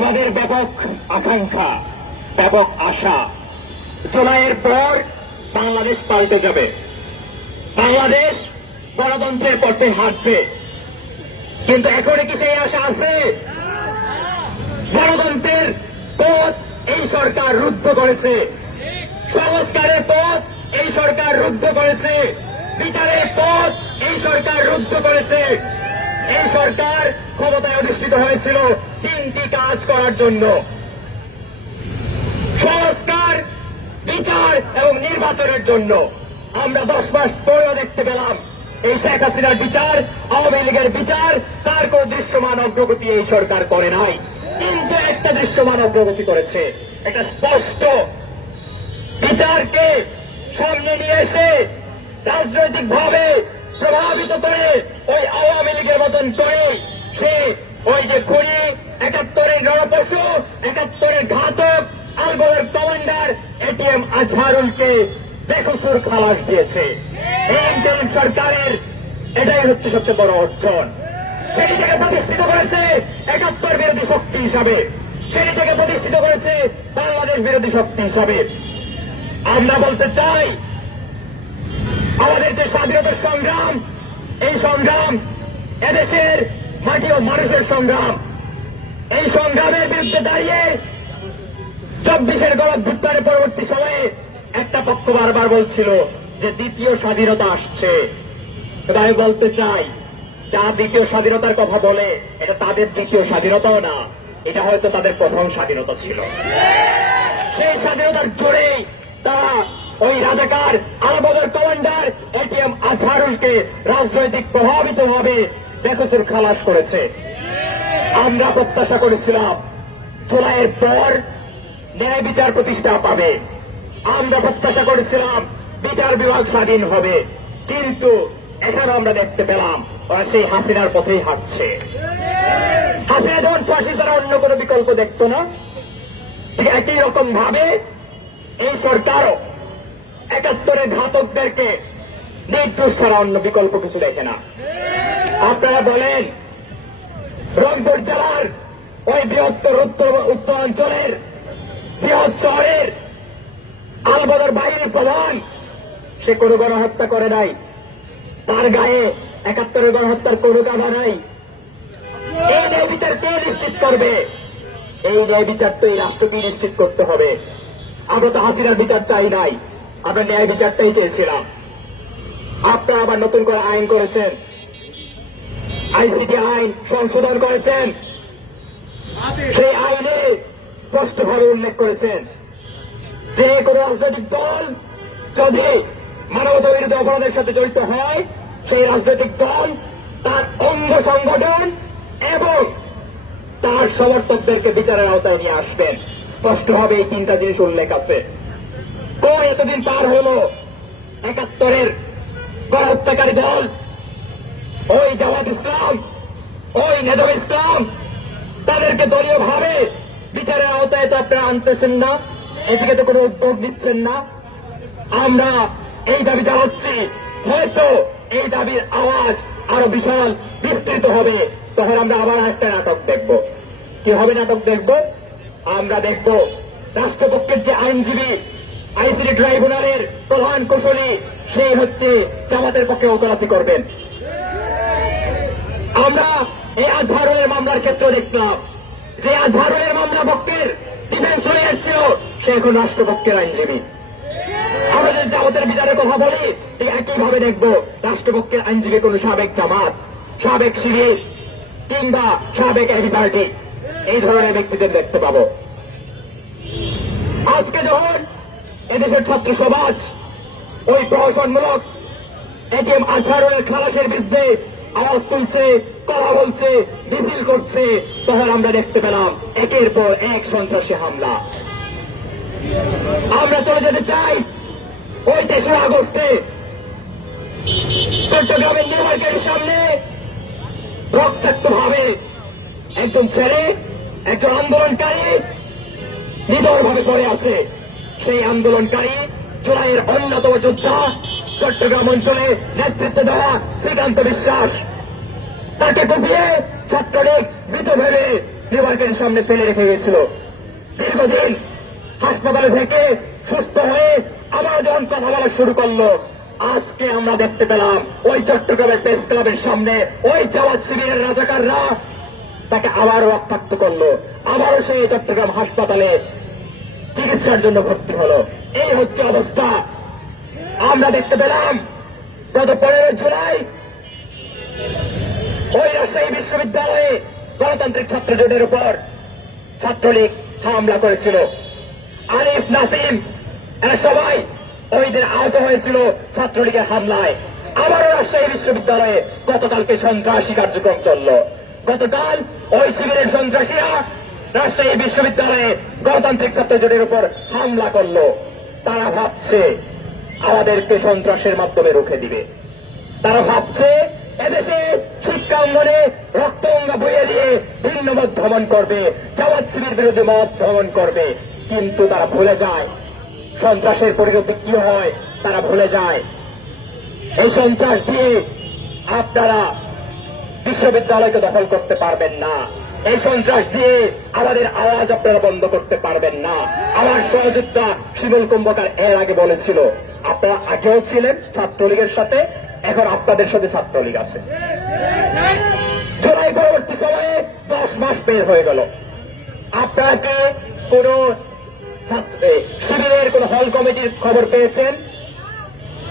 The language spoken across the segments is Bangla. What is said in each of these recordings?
আমাদের ব্যাপক আকাঙ্ক্ষা, ব্যাপক আশা, জুলাইয়ের পর বাংলাদেশ পাল্টে যাবে, বাংলাদেশ গণতন্ত্রের পথে হাঁটবে। কিন্তু এখনো কি সেই আশা আছে? গণতন্ত্রের পথ এই সরকার রুদ্ধ করেছে, সংস্কারের পথ এই সরকার রুদ্ধ করেছে, বিচারের পথ এই সরকার রুদ্ধ করেছে। এই সরকার ক্ষমতায় অধিষ্ঠিত হয়েছিল তিনটি কাজ করার জন্য: সংস্কার, বিচার এবং নির্বাচনের জন্য। আমরা 10 মাস পরেও দেখতে পেলাম এই শেখ হাসিনার বিচার, আওয়ামী লীগের বিচার, তার কোন দৃশ্যমান অগ্রগতি এই সরকার করে নাই। কিন্তু একটা দৃশ্যমান অগ্রগতি করেছে, একটা স্পষ্ট বিচারকে সামনে নিয়ে এসে রাজনৈতিক ভাবে প্রভাবিত করে ওই আওয়ামী লীগের মতন করে সে ওই যে খুনি, 71-এর নরপশু, 71-এর ঘাতক, আলবদর কমান্ডার এটিএম আজহারুলকে বেকসুর খালাস দিয়েছে। এই ইন্টারিম সরকারের এটাই হচ্ছে সবচেয়ে বড় অর্জন। সে নিজেকে প্রতিষ্ঠিত করেছে 71 বিরোধী শক্তি হিসাবে, সে নিজেকে প্রতিষ্ঠিত করেছে বাংলাদেশ বিরোধী শক্তি হিসাবে। আমরা বলতে চাই, আমাদের যে স্বাধীনতার সংগ্রাম, এই সংগ্রাম এদেশের মাটি ও মানুষের সংগ্রাম। এই সংগ্রামের বিরুদ্ধে দাঁড়িয়ে 24-এর গণঅভ্যুত্থানের পরবর্তী সময়ে একটা পক্ষ বারবার বলছিল যে দ্বিতীয় স্বাধীনতা আসছে। তবে আমি বলতে চাই, যারা দ্বিতীয় স্বাধীনতার কথা বলে এটা তাদের দ্বিতীয় স্বাধীনতাও না, এটা হয়তো তাদের প্রথম স্বাধীনতা ছিল। সেই স্বাধীনতার জোরে তারা ওই রাজাকার আলবদর কমান্ডার এটিএম আজহারুলকে রাজনৈতিক প্রভাবিতভাবে বেকসুর খালাস করেছে। আমরা প্রত্যাশা করেছিলাম জুলাইয়ের পর ন্যায় বিচার প্রতিষ্ঠা পাবে, আমরা প্রত্যাশা করেছিলাম বিচার বিভাগ স্বাধীন হবে। কিন্তু এখানে আমরা দেখতে পেলাম ওরা সেই হাসিনার পথেই হাঁটছে। হাসিনা যখন ফাঁসি ছাড়া অন্য কোনো বিকল্প দেখত না, ঠিক একই রকম ভাবে এই সরকারও 71-এর ঘাতকদেরকে নির্দোষ ছাড়া অন্য বিকল্প কিছু দেখে না। আপনারা বলেন, রংপুর জেলার ওই বৃহত্তর উত্তরাঞ্চলের বৃহৎ শহরের আলবদর বাহিনী প্রধান, সে কোনো গণহত্যা করে নাই, তার গায়ে 71-এর গণহত্যার কোনো গাধা নাই। এই ন্যায় বিচার কে নিশ্চিত করবে? এই ন্যায় বিচার তো এই রাষ্ট্রকে নিশ্চিত করতে হবে। আমরা তো হাসিনার বিচার চাই নাই, আমরা ন্যায় বিচারটাই চেয়েছিলাম। আপনারা আবার নতুন করে আইন করেছেন, আইসিটি আইন সংশোধন করেছেন। সেই আইনে স্পষ্টভাবে উল্লেখ করেছেন যে কোন রাজনৈতিক দল যদি মানবতা বিরোধী অপরাধের সাথে জড়িত হয়, সেই রাজনৈতিক দল তার অঙ্গ সংগঠন এবং তার সমর্থকদেরকে বিচারের আওতায় নিয়ে আসবেন। স্পষ্টভাবে এই 3টা জিনিস উল্লেখ আছে। কই এতদিন পার হল 71-এর গণহত্যাকারী দল, ওই জামাত ইসলাম, ওই নেজাম ইসলাম, তাদেরকে দলীয় ভাবে বিচারের আওতায় তো আপনারা আনতেছেন না, এদিকে তো কোনো উদ্যোগ নিচ্ছেন না। আমরা এই দাবি জানাচ্ছি, হয়তো এই দাবির আওয়াজ আরো বিশাল বিস্তৃত হবে, তখন আমরা আবার একটা নাটক দেখব। কি হবে নাটক দেখব? আমরা দেখব রাষ্ট্রপক্ষের যে আইনজীবী, আইসিটি ট্রাইব্যুনালের প্রধান কৌশলী, সেই হচ্ছে জামাতের পক্ষে ওকালতি করবেন। আমরা এই আজহারুলের মামলার ক্ষেত্রে দেখলাম যে আজহারুলের মামলা পক্ষের ডিফেন্স লয়ার ছিল, সে এখন রাষ্ট্রপক্ষের আইনজীবী। আমরা যদি জামাতের বিচারের কথা বলি, ঠিক একইভাবে দেখব রাষ্ট্রপক্ষের আইনজীবী কোন সাবেক জামাত, সাবেক শিবির কিংবা সাবেক এবি পার্টি, এই ধরনের ব্যক্তিদের দেখতে পাব। আজকে যখন এদেশের ছাত্র সমাজ ওই প্রহসনমূলক এটিএম আজহারুলের খালাসের বিরুদ্ধে আওয়াজ তুলছে, কথা বলছে, মিছিল করছে, তখন আমরা দেখতে পেলাম একের পর এক সন্ত্রাসী হামলা। আমরা চলে যেতে চাই ওই 3রা আগস্টে চট্টগ্রামের নিউমার্কেটের সামনে রক্তাক্ত ভাবে একজন ছেলে, একজন আন্দোলনকারী নিদরভাবে পড়ে আছে। সেই আন্দোলনকারী জুলাইয়ের অন্যতম যোদ্ধা, চট্টগ্রাম অঞ্চলে নেতৃত্ব দেওয়া শ্রীকান্ত বিশ্বাস, তাকে কুপিয়ে ছাত্রলীগ মৃত ভেবে নিউমার্কের সামনে ফেলে রেখে গেছিল। দীর্ঘদিন হাসপাতালে থেকে সুস্থ হয়ে আবার যখন কথা বলা শুরু করলো, আজকে আমরা দেখতে পেলাম ওই চট্টগ্রামের প্রেস ক্লাবের সামনে ওই জামাত শিবিরের রাজাকাররা তাকে আবার রক্তাক্ত করলো, আবারও সেই চট্টগ্রাম হাসপাতালে চিকিৎসার জন্য ভর্তি হলো। এই হচ্ছে অবস্থা। আমরা দেখতে পেলাম গত 15 জুলাই ওই রাজশাহী বিশ্ববিদ্যালয়ে গণতান্ত্রিক ছাত্র জোটের উপর ছাত্রলীগ হামলা করেছিল। আরিফ, নাসিম এরা সবাই ওই দিন আহত হয়েছিল ছাত্রলীগের হামলায়। আবারও রাজশাহী বিশ্ববিদ্যালয়ে গতকালকে সন্ত্রাসী কার্যক্রম চলল। গতকাল ওই শিবিরের সন্ত্রাসীরা রাজশাহী বিশ্ববিদ্যালয়ে গণতান্ত্রিক ছাত্র জোটের উপর হামলা করলো। তারা ভাবছে আমাদেরকে সন্ত্রাসের মাধ্যমে রুখে দিবে। তারা ভাবছে এদেশে শিক্ষা অঙ্গনে রক্তগঙ্গা বইয়ে দিয়ে ভিন্ন মত ভ্রমণ করবে, জামাত শিবির বিরোধী মত ভ্রমণ করবে। কিন্তু তারা ভুলে যায় সন্ত্রাসের পরিণতি কি হয়। তারা ভুলে যায় এই সন্ত্রাস দিয়ে আপনারা বিশ্ববিদ্যালয়কে দখল করতে পারবেন না। এই সন্ত্রাস দিয়ে আমাদের আওয়াজ আপনারা বন্ধ করতে পারবেন না। আমার সহযোদ্ধা শিমুল কুম্ভকার এর আগে বলেছিল, আপনারা আগেও ছিলেন ছাত্রলীগের সাথে, এখন আপনাদের সাথে ছাত্রলীগ আছে। জুলাই পরবর্তী সময়ে 10 মাস বের হয়ে গেল। আপনাকে কোন শিবিরের কোন হল কমিটির খবর পেয়েছেন?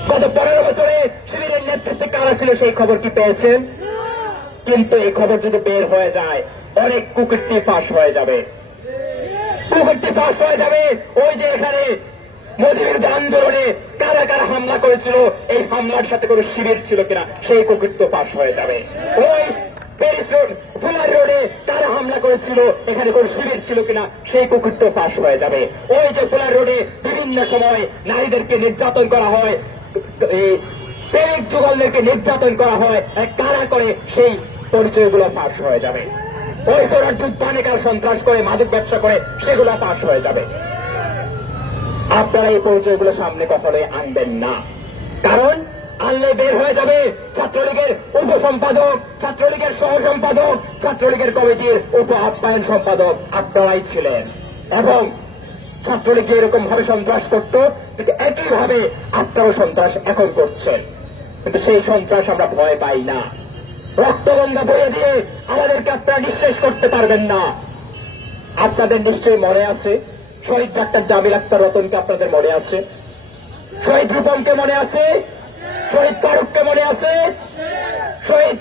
গত 15 বছরে শিবিরের নেতৃত্বে কারা ছিল সেই খবর কি পেয়েছেন? কিন্তু এই খবর যদি বের হয়ে যায় অনেক কুকীর্তি ফাঁস হয়ে যাবে। কুকীর্তি ফাঁস হয়ে যাবে। ওই যে এখানে মোদী বিরোধী আন্দোলনে কারা কারা হামলা করেছিল, এই হামলার সাথে কোনো শিবির ছিল কিনা সেই কুকীর্তি ফাঁস হয়ে যাবে। ওই প্যারিস রোড, ফুলার রোডে কারা হামলা করেছিল, এখানে কোন শিবির ছিল কিনা সেই কুকীর্তি ফাঁস হয়ে যাবে। ওই যে ফুলার রোডে বিভিন্ন সময় নারীদেরকে নির্যাতন করা হয়, প্রেমিক যুগলদেরকে নির্যাতন করা হয়, কারা করে সেই পরিচয়গুলো ফাঁস হয়ে যাবে। ওই চোরার যুদ্ধে কারা সন্ত্রাস করে, মাদক ব্যবসা করে, সেগুলো ফাঁস হয়ে যাবে। আপনারা এই পরিচয়গুলো সামনে কখনোই আনবেন না, কারণ আনলে বের হয়ে যাবে ছাত্রলীগের উপসম্পাদক, ছাত্রলীগের সহ সম্পাদক, ছাত্রলীগের কমিটির উপ আহ্বায়ক সম্পাদক আপনারাই ছিলেন এবং ছাত্রলীগকে এরকম ভাবে সন্ত্রাস করত, কিন্তু একইভাবে আপনারাও সন্ত্রাস এখন করছেন। কিন্তু সেই সন্ত্রাস আমরা ভয় পাই না। রক্তগঙ্গা বয়ে দিয়ে আমাদেরকে আপনারা নিঃশেষ করতে পারবেন না। আপনাদের নিশ্চয়ই মনে আছে শহীদ ডাক্তার জামিল আক্তার রতনকে, আপনাদের মনে আছে? শহীদ রূপমকে মনে আছে? শহীদ ফারুককে মনে আছে? শহীদ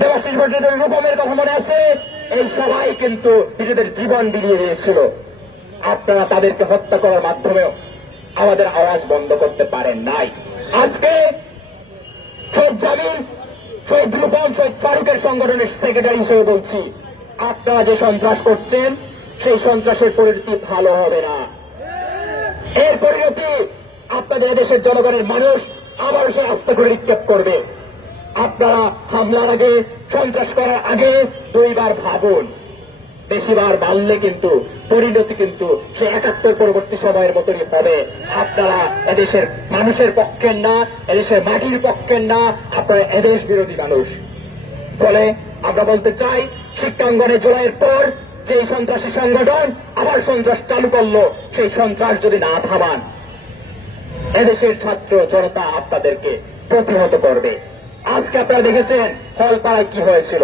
দেবাশিস ভট্টাচার্য রূপমের কথা মনে আছে? এই সবাই কিন্তু নিজেদের জীবন বিলিয়ে দিয়েছিল। আপনারা তাদেরকে হত্যা করার মাধ্যমেও আমাদের আওয়াজ বন্ধ করতে পারেন নাই। আজকে শহীদ জামিল, শহীদ রূপম, শহীদ ফারুকের সংগঠনের সেক্রেটারি হিসেবে বলছি, আপনারা যে সন্ত্রাস করছেন সেই সন্ত্রাসের পরিণতি ভালো হবে না। এর পরিণতি আপনাদের দেশের জনগণের মানুষ আবারও সে আস্থা করে নিক্ষেপ করবে। আপনারা হামলার আগে, সন্ত্রাস করার আগে 2 বার ভাবুন। বেশিবার বাড়লে কিন্তু পরিণতি কিন্তু সে 71 পরবর্তী সময়ের মতনই হবে। আপনারা এদেশের মানুষের পক্ষের না, এদেশের মাটির পক্ষের না, আপনারা এদেশ বিরোধী মানুষ। ফলে আমরা বলতে চাই, শিক্ষাঙ্গনে জুলাইয়ের পর যে সন্ত্রাসী সংগঠন আবার সন্ত্রাস চালু করলো, সেই সন্ত্রাস যদি না থামান, এদেশের ছাত্র জনতা আপনাদেরকে প্রতিহত করবে। আজকে আপনারা দেখেছেন হলপাড়ায় কি হয়েছিল,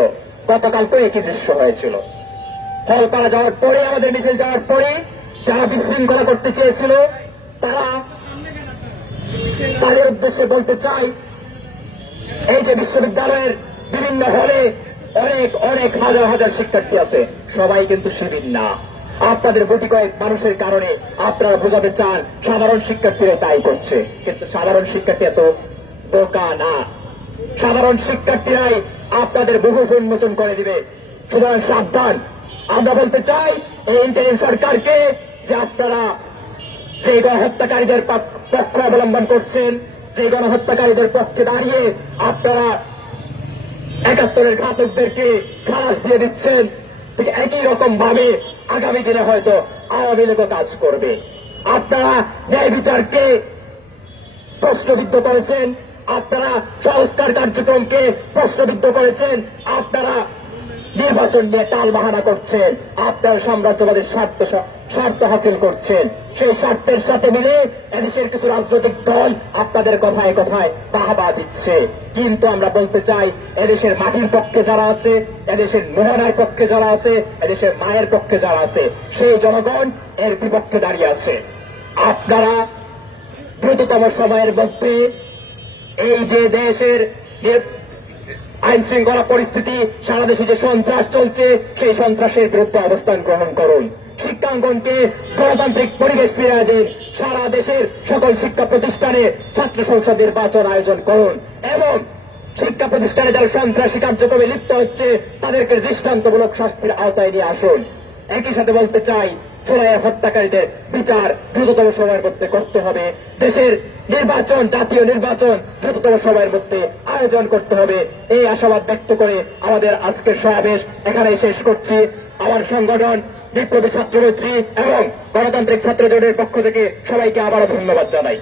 গতকাল তো একই দৃশ্য হয়েছিল। হলপাড়া যাওয়ার পরে, আমাদের মিছিল যাওয়ার পরে যারা বিশৃঙ্খলা করতে চেয়েছিল, তাদের উদ্দেশ্যে বলতে চাই, এই যে বিশ্ববিদ্যালয়ের বিভিন্ন হলে অনেক অনেক হাজার হাজার শিক্ষার্থী আছে, সবাই কিন্তু শিবির না। আপনাদের গুটি কয়েক মানুষের কারণে আপনারা বোঝাতে চান সাধারণ শিক্ষার্থীরা তাই করছে, কিন্তু সাধারণ শিক্ষার্থী এত বোকা না। সাধারণ শিক্ষার্থীরাই আপনাদের বহু উন্মোচন করে দিবে। সুতরাং সাবধান। আমরা বলতে চাই এই ইন্টারিম সরকারকে যে আপনারা যে গণহত্যাকারীদের পক্ষ অবলম্বন করছেন, যে গণহত্যাকারীদের পক্ষে দাঁড়িয়ে আপনারা 71-এর ঘাতকদেরকে খালাস দিয়ে দিচ্ছেন, ঠিক একই রকম ভাবে আগামী দিনে হয়তো আওয়ামী লীগও কাজ করবে। আপনারা ন্যায় বিচারকে প্রশ্নবিদ্ধ করেছেন, আপনারা সংস্কার কার্যক্রমকে প্রশ্নবিদ্ধ করেছেন, আপনারা নির্বাচন নিয়ে টালবাহানা করছেন, আপনার সাম্রাজ্যবাদের স্বার্থ হাসিল করছেন। সেই স্বার্থের সাথে মিলে এদেশের কিছু রাজনৈতিক দল আপনাদের কথায় কথায় বাহাবা দিচ্ছে। কিন্তু আমরা বলতে চাই, এদেশের মাটির পক্ষে যারা আছে, এদেশের মোহনার পক্ষে যারা আছে, এদেশের মায়ের পক্ষে যারা আছে, সেই জনগণ এর বিপক্ষে দাঁড়িয়ে আছে। আপনারা দ্রুততম সময়ের মধ্যে এই যে দেশের আইন শৃঙ্খলা পরিস্থিতি, সারা দেশে যে সন্ত্রাস চলছে, সেই সন্ত্রাসের বিরুদ্ধে অবস্থান গ্রহণ করুন। শিক্ষাঙ্গনকে গণতান্ত্রিক পরিবেশ ফিরিয়ে দিন। সারা দেশের সকল শিক্ষা প্রতিষ্ঠানে ছাত্র সংসদ নির্বাচন আয়োজন করুন এবং শিক্ষা প্রতিষ্ঠানে যারা সন্ত্রাসী কার্যক্রমে লিপ্ত হচ্ছে তাদেরকে দৃষ্টান্তমূলক শাস্তির আওতায় নিয়ে আসুন। একই সাথে বলতে চাই, জুলাই হত্যাকারীদের বিচার দ্রুততম সময়ের মধ্যে করতে হবে। দেশের নির্বাচন, জাতীয় নির্বাচন দ্রুততম সময়ের মধ্যে আয়োজন করতে হবে। এই আশাবাদ ব্যক্ত করে আমাদের আজকের সমাবেশ এখানেই শেষ করছি। আমার সংগঠন বিপ্লবী ছাত্রনেত্রী এবং গণতান্ত্রিক ছাত্র জোটের পক্ষ থেকে সবাইকে আবারও ধন্যবাদ জানাই।